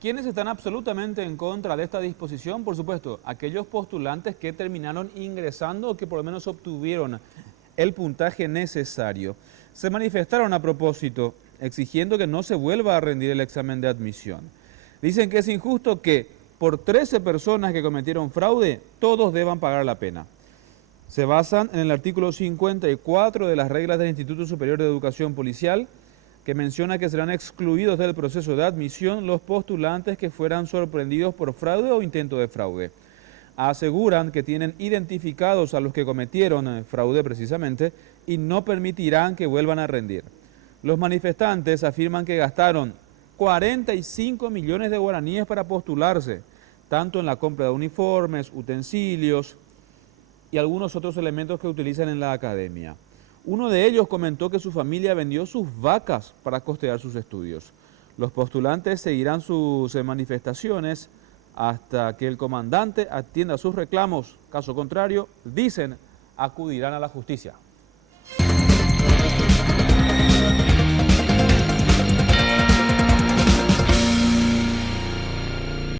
¿Quiénes están absolutamente en contra de esta disposición? Por supuesto, aquellos postulantes que terminaron ingresando o que por lo menos obtuvieron el puntaje necesario. Se manifestaron a propósito, exigiendo que no se vuelva a rendir el examen de admisión. Dicen que es injusto que por 13 personas que cometieron fraude, todos deban pagar la pena. Se basan en el artículo 54 de las reglas del Instituto Superior de Educación Policial, que menciona que serán excluidos del proceso de admisión los postulantes que fueran sorprendidos por fraude o intento de fraude. Aseguran que tienen identificados a los que cometieron fraude precisamente y no permitirán que vuelvan a rendir. Los manifestantes afirman que gastaron 45 millones de guaraníes para postularse, tanto en la compra de uniformes, utensilios y algunos otros elementos que utilizan en la academia. Uno de ellos comentó que su familia vendió sus vacas para costear sus estudios. Los postulantes seguirán sus manifestaciones hasta que el comandante atienda sus reclamos. Caso contrario, dicen, acudirán a la justicia.